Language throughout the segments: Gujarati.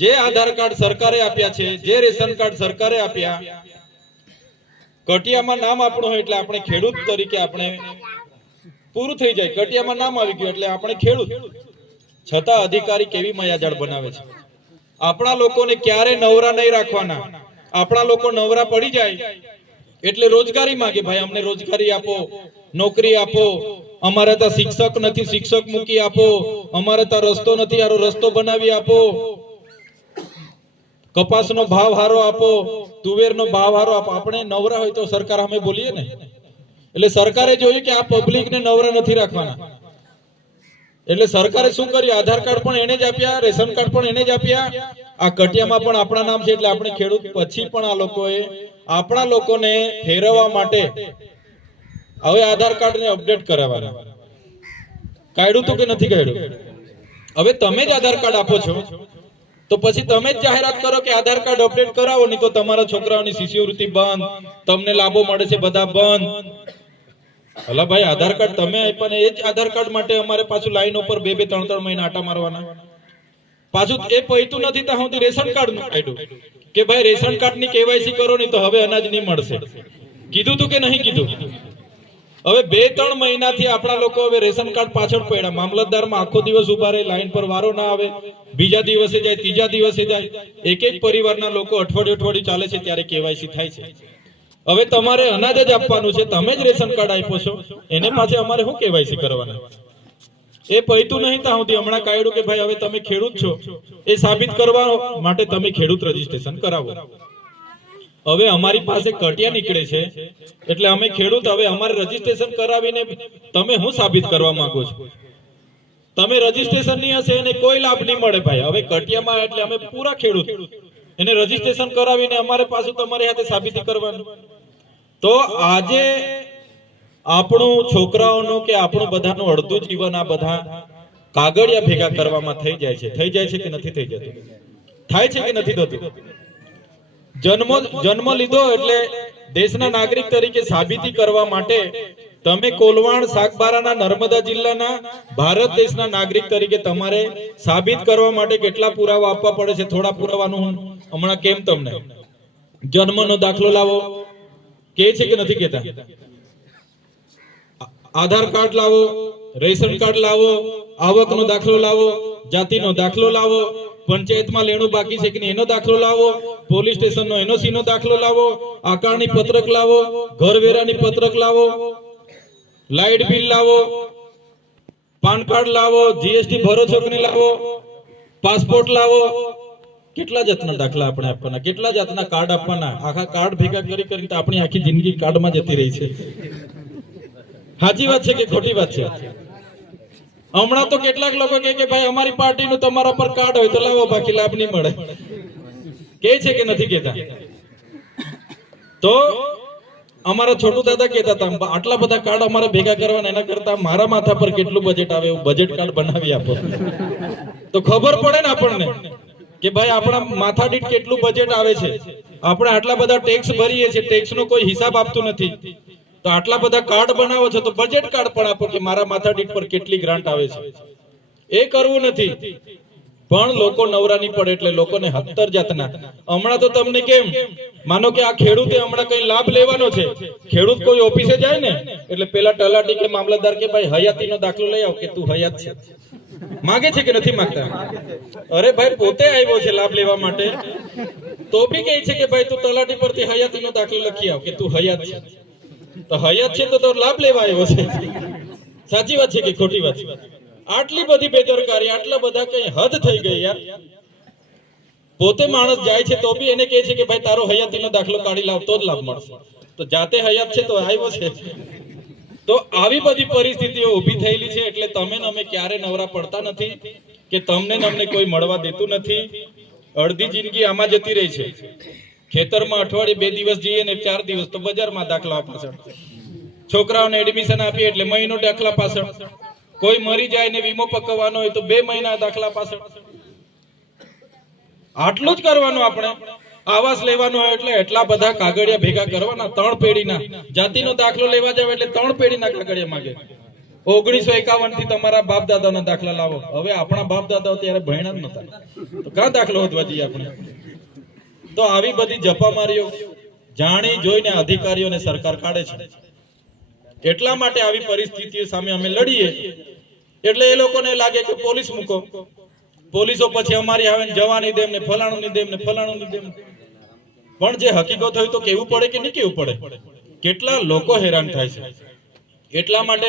જે આધાર કાર્ડ સરકારે આપ્યા છે, જે રેશન કાર્ડ સરકારે આપ્યા, કટિયામાં નામ આપણું હોય એટલે આપણે ખેડૂત તરીકે આપણે પૂરું થઈ જાય. કટિયામાં નામ આવી ગયું એટલે આપણે ખેડૂત. છતાં અધિકારી કેવી માયાજાળ બનાવે છે. આપણા લોકોને ક્યારે નવરા નહીં રાખવાના. આપણા લોકો નવરા પડી જાય એટલે રોજગારી માંગે, ભાઈ અમને રોજગારી આપો, નોકરી આપો, અમારે ત્યાં શિક્ષક નથી, શિક્ષક મૂકી આપો, અમારે ત્યાં રસ્તો નથી, આરો રસ્તો બનાવી આપો, કપાસનો ભાવ હારો આપો, તુવેરનો ભાવ હારો આપો. આપણે નવરા હોય તો સરકાર અમે બોલીએ ને. એટલે સરકારે જોયું કે આ પબ્લિકને નવરા નથી રાખવાના, એટલે સરકારે શું કર્યું? આધાર કાર્ડ પણ એને જ આપ્યા, રેશન કાર્ડ પણ એને જ આપ્યા, આ કટિયામાં પણ આપણા નામ છે એટલે આપણે ખેડૂત. પછી પણ આ લોકોએ આપણા લોકોને ફેરવવા માટે હવે આધાર કાર્ડને અપડેટ કરાવવાના. કાઢ્યું તો કે નથી કાઢ્યું? હવે તમે જ આધાર કાર્ડ આપો છો તો પછી તમે જ જાહેરાત કરો કે આધાર કાર્ડ અપડેટ કરાવો, નહીં તો તમારા છોકરાઓની શિષ્યવૃત્તિ બંધ, તમને લાભો મળે છે બધા બંધ. અલા ભાઈ, આધાર કાર્ડ તમે આપ્યા ને એ જ આધાર કાર્ડ માટે અમારે પાછું લાઈન ઉપર 2-3 મહિના આટા મારવાના. પાછું એ પૈતું નથી ત્યાં સુધી રેશન કાર્ડ નું કાઢ્યું કે ભાઈ રેશન કાર્ડ ની કેવાયસી કરો, નહીં તો હવે અનાજ નહીં મળશે. કીધું તું કે નહીં કીધું? હવે 2-3 મહિનાથી આપણા લોકો હવે રેશન કાર્ડ પાછળ પડ્યા. મામલતદારમાં આખો દિવસ ઉભા રહે, લાઈન પર વારો ના આવે, બીજા દિવસે જાય, ત્રીજા દિવસે જાય. એક પરિવારના લોકો અઠવાડિયું ચાલે છે ત્યારે કેવાયસી થાય છે. હવે તમારે અનાજ જ આપવાનું છે, તમે જ રેશન કાર્ડ આપ્યો છો, એને પાછે અમારે શું કેવાયસી કરવાના? એ પૈતું નહીં ત્યાં સુધી હમણાં કાઢ્યું કે ભાઈ હવે તમે ખેડૂત છો એ સાબિત કરવા માટે તમે ખેડૂત રજીસ્ટ્રેશન કરાવો. હવે અમારી પાસે કટિયા નીકળે છે એટલે અમે ખેડૂત. હવે અમારે રજીસ્ટ્રેશન કરાવીને તમે શું સાબિત કરવા માંગો છો? તમે રજીસ્ટ્રેશન નહીં હશે એને કોઈ લાભ નહીં મળે ભાઈ. હવે કટિયામાં એટલે અમે પૂરા ખેડૂત, એને રજીસ્ટ્રેશન કરાવીને અમારે પાછું તમારી સાથે સાબિતી કરવાનું. તો આજે આપણું છોકરાઓનું કે આપણું બધાનું અડધું જીવન આ બધા કાગળિયા ભેગા કરવામાં થઈ જાય છે. થઈ જાય છે કે નથી થઈ જતું? થાય છે કે નથી થતું? જન્મ લીધો એટલે દેશના નાગરિક તરીકે સાબિતી કરવા માટે તમે કોલવાણ સાગબારાના નર્મદા જિલ્લાના ભારત દેશના નાગરિક તરીકે તમારે સાબિત કરવા માટે કેટલા પુરાવા આપવા પડે છે? થોડા પુરાવાનું હમણાં કેમ તમને જન્મનો દાખલો લાવો કે છે કે નથી કહેતા? આધાર કાર્ડ લાવો, રેશન કાર્ડ લાવો, આવકનો દાખલો લાવો, જાતિનો દાખલો લાવો, પંચાયતમાં લેણું બાકી છે કે એનો દાખલો લાવો, પોલીસ સ્ટેશનનો એનઓસી નો દાખલો લાવો, આકારણી પત્રક લાવો, ઘરવેરાની પત્રક લાવો, લાઇટ બિલ લાવો, પાન કાર્ડ લાવો, જીએસટી ભરો છો કે લાવો, પાસપોર્ટ લાવો. કેટલા જાતના દાખલા આપણે આપવાના, કેટલા જાતના કાર્ડ આપવાના? આખા કાર્ડ ભેગા કરી તો આપણી આખી જિંદગી કાર્ડમાં જતી રહી છે. સાચી વાત છે કે ખોટી વાત છે? હમણાં તો કેટલાક લોકો કે ભાઈ અમારી પાર્ટીનું તમારા પર કાર્ડ હોય તો લાવો, બાકી લાભ નહીં મળે. કે છે કે નથી કહેતા? તો અમારા છોટુ દાદા કહેતા હતા આટલા બધા કાર્ડ અમારે ભેગા કરવાના, એના કરતા મારા માથા પર કેટલું બજેટ આવે એવું બજેટ કાર્ડ બનાવી આપો તો ખબર પડે ને આપણને કે ભાઈ આપણા માથા દીઠ કેટલું બજેટ આવે છે. આપણે આટલા બધા ટેક્સ ભરીએ છીએ, ટેક્સનો કોઈ હિસાબ આપતું નથી, તો આટલા બધા કાર્ડ બનાવો છો તો બજેટ કાર્ડ પણ આપો કે મારા માથા દીઠ પર કેટલી ગ્રાન્ટ આવે છે. એ કરવું નથી. પણ લોકો નવરા નહીં પડે એટલે લોકોને 70 જાતના. હમણાં તો તમને કેમ માનો કે આ ખેડૂતે હમણાં કઈ લાભ લેવાનો છે, ખેડૂત કોઈ ઓફિસે જાય ને એટલે પેલા તલાટી કે મામલતદાર કે ભાઈ હયાતીનો દાખલો લઈ આવ કે તું હયાત છે. માગે છે કે નથી માંગતા? અરે ભાઈ પોતે આવ્યો છે લાભ લેવા માટે તો બી કહે છે કે ભાઈ તું તલાટી પરથી હયાતીનો દાખલો લખી આવ કે તું હયાત છે. તો હયાત છે તો લાભ લેવા આવ્યો છે. સાચી વાત છે કે ખોટી વાત છે? આટલી બધી બેદરકારી, આટલા બધા કઈ હદ થઈ ગઈ યાર. પોતે માણસ જાય છે તો બી એને કહે છે કે ભાઈ તારો હયાતીનો દાખલો કાઢી લાવ તો જ લાભ મળશે. તો જાતે હયાત છે તો આવ્યો છે. તો આવી બધી પરિસ્થિતિઓ ઊભી થયેલી છે એટલે તમે ને અમે ક્યારે નવરા પડતા નથી કે તમને ને અમને કોઈ મળવા દેતું નથી. અડધી જિંદગી આમાં જતી રહી છે. ખેતરમાં અઠવાડિયે 2 દિવસ જઈએ ને 4 દિવસ તો બજારમાં દાખલા પાછળ. છોકરાઓને એડમિશન આપીએ એટલે મહિનો દાખલા પાછળ. કોઈ મરી જાય ને વીમો પકવવાનો હોય તો 2 મહિના દાખલા પાછળ. આટલું જ કરવાનું આપણે. આવાસ લેવાનો હોય એટલે એટલા બધા કાગળિયા ભેગા કરવાના, 3 પેઢીના. જાતિનો દાખલો લેવા જાવ એટલે 3 પેઢીના કાગળિયા માંગે. 1951 થી તમારા બાપ દાદાના દાખલા લાવો. હવે આપણા બાપ દાદાઓ ત્યારે ભણ્યા જ નતા, તો ક્યાં દાખલો વધવા જઈએ આપણે? તો આવી બધી જપામારીઓ જાણી જોઈને અધિકારીઓને સરકાર કાઢે છે. એટલા માટે આવી પરિસ્થિતિઓ સામે અમે લડીએ એટલે એ લોકોને લાગે કે પોલીસ મૂકો, પોલીસો પછી અમારી આવે ને જવાની દેમ ને ફલાણું ની દેમ ને ફલાણું ની દેમ. પણ જે હકીકત હોય તો કેવું પડે કે નહીં કેવું પડે? કેટલા લોકો હેરાન થાય છે. એટલા માટે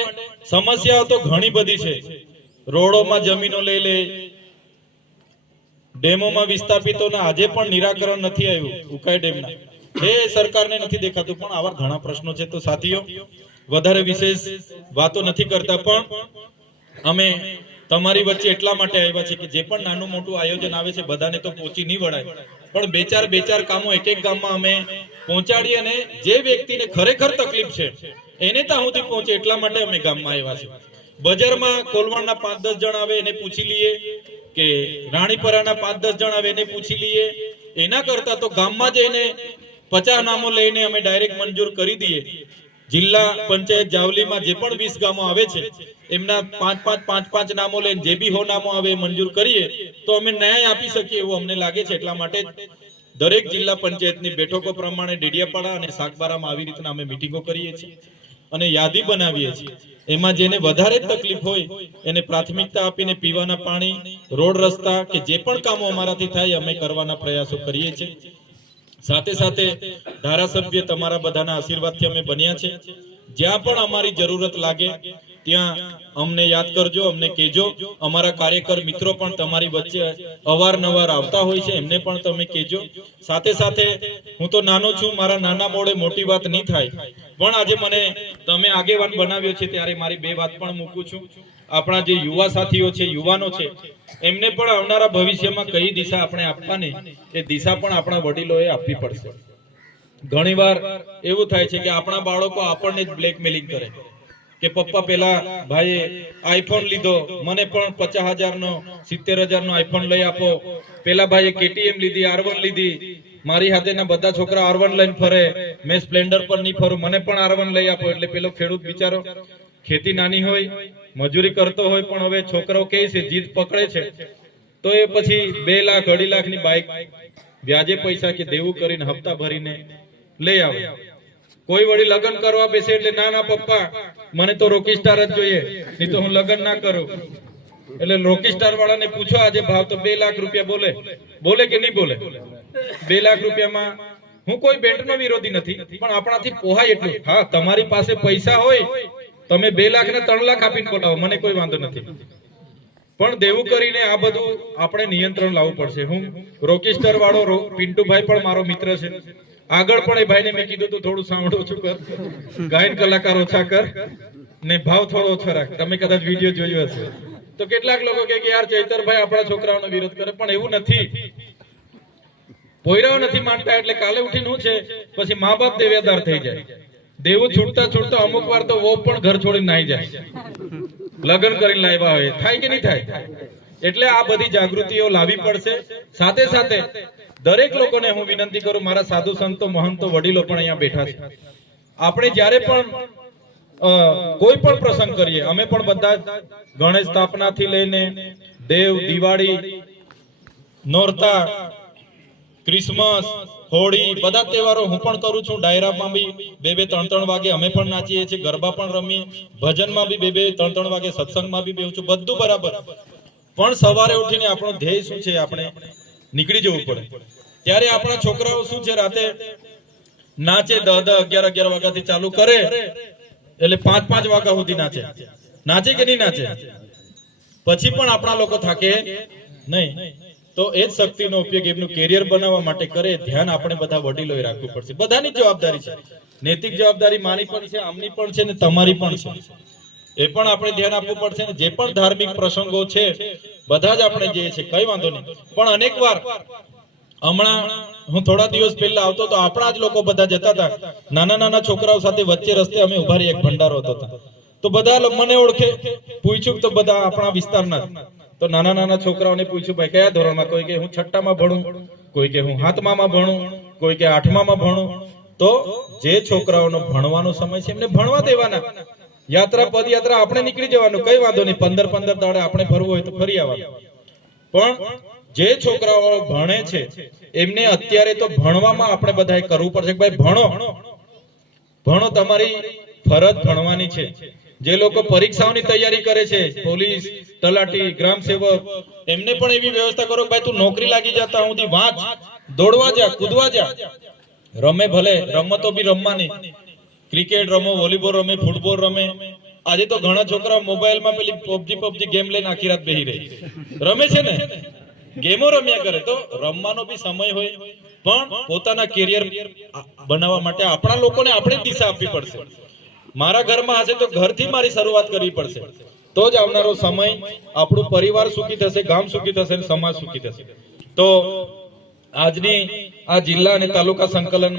સમસ્યાઓ તો ઘણી બધી છે. રોડોમાં જમીનો લઈ લે, ડેમોમાં વિસ્થાપિતોના આજે પણ નિરાકરણ નથી આવ્યું ઉકાઈ ડેમના, એ સરકારને નથી દેખાતું. પણ આવા ઘણા પ્રશ્નો છે. તો સાથીઓ, વધારે વિશેષ વાતો નથી કરતા, પણ અમે તમારી વચ્ચે એટલા માટે આવ્યા છે કે જે પણ નાનું મોટું આયોજન આવે છે બધાને તો પહોંચી નહીં વળાય, પણ બે ચાર કામો એક એક ગામમાં અમે પહોંચાડીએ અને જે વ્યક્તિને ખરેખર તકલીફ છે એને ત્યાં સુધી પહોંચે એટલા માટે અમે ગામમાં આવ્યા છે. બજારમાં કોલવાડના 5-10 જણ આવે એને પૂછી લઈએ, કે રાણીપરાના 5-10 જણ આવે એને પૂછી લઈએ. એના કરતા તો ગામમાં જઈને 50 નામો લઈને અમે ડાયરેક્ટ મંજૂર કરી દઈએ. જિલ્લા પંચાયત જાવલીમાં જે પણ 20 ગામો આવે છે એમના 5 નામો લઈને જે બી નામો આવે મંજૂર કરીએ તો અમે ન્યાય આપી શકીએ એવું અમને લાગે છે. એટલા માટે દરેક જિલ્લા પંચાયતની બેઠકો પ્રમાણે ડેડિયાપાડા અને સાગબારામાં આવી રીતના અમે મિટિંગો કરીએ છીએ અને યાદી બનાવીએ છીએ. એમાં જેને વધારે તકલીફ હોય એને પ્રાથમિકતા આપીને પીવાના પાણી, રોડ રસ્તા કે જે પણ કામો અમારાથી થાય અમે કરવાના પ્રયાસો કરીએ છીએ. સાથે સાથે ધારાસભ્ય તમારા બધાના આશીર્વાદથી અમે બન્યા છે. જ્યાં પણ અમારી જરૂરત લાગે ત્યાં અમને યાદ કરજો, અમને કહેજો. અમારા કાર્યકર મિત્રો પણ તમારી વચ્ચે અવારનવાર આવતા હોય છે, એમને પણ તમે કહેજો. સાથે સાથે હું તો નાનો છું, મારા નાના મોડે મોટી વાત નહીં થાય, પણ આજે મને તમે આગેવાન બનાવ્યો છે ત્યારે મારી 2 વાત પણ મૂકું છું. આપણા જે યુવા સાથીઓ છે, યુવાનો છે, એમને પણ આવનારા ભવિષ્યમાં કઈ દિશા આપણે આપવાની એ દિશા પણ આપણા વડીલોએ આપવી પડશે. ઘણીવાર એવું થાય છે કે આપણા બાળકો આપણને જ બ્લેકમેલિંગ કરે કે પપ્પા પેલા ભાઈએ આઈફોન લીધો, મને પણ 50,000 નો 70,000 નો આઈફોન લઈ આપો. પેલા ભાઈએ KTM લીધી, R1 લીધી, મારી હાથેના બધા છોકરા R1 લઈને ફરે, મેં સ્પ્લેન્ડર પર નહીં ફરું, મને પણ R1 લઈ આપો. એટલે પેલો ખેડૂત બિચારો ખેતી નાની હોય, મજૂરી કરતો હોય, પણ હવે છોકરાઓ કહે છે, જીદ પકડે છે, તો એ પછી 2 લાખ 2.5 લાખની બાઇક વ્યાજે પૈસા કે દેવું કરીને હપ્તા ભરીને લઈ આવે. કોઈ વળી લગ્ન કરવા બેસે એટલે ના પપ્પા મને તો રોકી સ્ટાર જ જોઈએ, નહીં તો હું લગ્ન ના કરું. એટલે રોકી સ્ટાર વાળાને પૂછો આજે ભાવ તો 2 લાખ રૂપિયા બોલે કે નહીં બોલે? 2 લાખ રૂપિયામાં હું કોઈ બેન્ડનો વિરોધી નથી, પણ આપણાથી પોહાય એટલું. હા, તમારી પાસે પૈસા હોય તમે 2 લાખ ને 3 લાખ આપીને બોલાવો, મને કોઈ વાંધો નથી, પણ દેવું કરીને આ બધું આપણે નિયંત્રણ લાવવું પડશે. હું રોકી સ્ટાર વાળો પિન્ટુભાઈ પણ મારો મિત્ર છે. આગળ પણ એ ભાઈને મેં કીધું તું થોડું સાઉન્ડ ઓછું કર, ગાયન કલાકાર ઓછા કર ને ભાવ થોડો ઓછો રાખ. તમે કદાચ વિડીયો જોયો હશે તો કેટલાક લોકો કહે કે યાર ચૈતરભાઈ આપણા છોકરાઓનો વિરોધ કરે, પણ એવું નથી. પોયરાઓ નથી માનતા એટલે કાલે ઉઠીને શું છે પછી મા બાપ દેવેદાર થઈ જાય. દેવું છૂટતા અમુક વાર તો વો પણ ઘર છોડીને નાહી જાય, લગ્ન કરીને લાવ્યા હોય. થાય કે નહીં થાય? એટલે આ બધી જાગૃતિઓ લાવવી પડશે. સાથે સાથે દરેક લોકોને હું વિનંતી કરું, મારા સાધુ સંતો, મહંતો, વડીલો પણ અહીંયા બેઠા છે. આપણે જ્યારે પણ કોઈ પણ પ્રસંગ કરીએ, અમે પણ બધા ગણેશ સ્થાપનાથી લઈને દેવ, દિવાળી, નોરતા, ક્રિસમસ, હોળી, બધા તહેવારો હું પણ કરું છું. ડાયરામાં બી 2-3 વાગે અમે પણ નાચીએ છીએ, ગરબા પણ રમીએ, ભજનમાં બી 2-3 વાગે, સત્સંગમાં બી બેહું છું, બધું બરાબર. પણ સવારે ઉઠીને આપણો ધ્યેય શું છે? આપણે નીકળી જવું પડે. ત્યારે આપણા છોકરાઓ શું છે, રાતે નાચે 10-11 વાગ્યાથી ચાલુ કરે એટલે 5 વાગ્યા સુધી નાચે કે નહીં નાચે? પછી પણ આપણા લોકો થાકે નહીં. તો એ જ શક્તિનો ઉપયોગ એમનું કેરિયર બનાવવા માટે કરે. ધ્યાન આપણે બધા વડીલોએ રાખવું પડશે. બધાની જવાબદારી છે, નૈતિક જવાબદારી મારી પણ છે, આમની પણ છે ને તમારી પણ છે. એ પણ આપણે ધ્યાન આપવું પડશે. ને જે પણ ધાર્મિક પ્રસંગો છે બધા જ આપણે જઈએ છીએ, કઈ વાંધો નહીં. પણ અનેક વાર હમણાં હું થોડા દિવસ પહેલા આવતો તો આપણા જ લોકો બધા જતા હતા, નાના છોકરાઓ સાથે વચ્ચે રસ્તે અમે ઉભા રહી, એક ભંડારો હતો તો બધા મને ઓળખે, પૂછ્યું તો બધા આપણા વિસ્તારના. તો નાના છોકરાઓને પૂછ્યું ભાઈ કયા ધોરણમાં? કોઈ કે હું 6ઠ્ઠામાં ભણું, કોઈ કે હું 7મામાં ભણું, કોઈ કે 8મામાં ભણું. તો જે છોકરાઓનો ભણવાનો સમય છે એમને ભણવા દેવાના. યાત્રા પદયાત્રા આપણે નીકળી જવાનું, કઈ વાંધો નહીં, 15 દાડે આપણે ફરવું હોય તો ફરી આવવાનું. પણ જે છોકરાઓ ભણે છે એમને અત્યારે તો ભણવામાં આપણે બધાએ કરવું પડશે કે ભાઈ ભણો, તમારી ફરજ ભણવાની છે. જે લોકો પરીક્ષાઓની તૈયારી કરે છે, પોલીસ, તલાટી, ગ્રામ સેવક, એમને પણ એવી વ્યવસ્થા કરો કે ભાઈ તું નોકરી લાગી જતા સુધી વાંચ, દોડવા જા, કૂદવા જા, રમે ભલે રમતો બી રમવાની, ક્રિકેટ રમો, વોલીબોલ રમે, ફૂટબોલ રમે. આજે તો ઘણા છોકરા મોબાઈલમાં પેલી પબજી ગેમ લઈને આખી રાત બેહી રહી રમે છે ને, ગેમો રમ્યા કરે. તો રમવાનો બી સમય હોય, પણ પોતાના કેરિયર બનાવવા માટે આપણા લોકોને આપણે દિશા આપવી પડશે. મારા ઘરમાં હશે તો ઘરથી મારી શરૂઆત કરવી પડશે, તો જ આવનારો સમય આપણું પરિવાર સુખી થશે, ગામ સુખી થશે અને સમાજ સુખી થશે. તો આજની આ જિલ્લા અને તાલુકા સંકલનમાં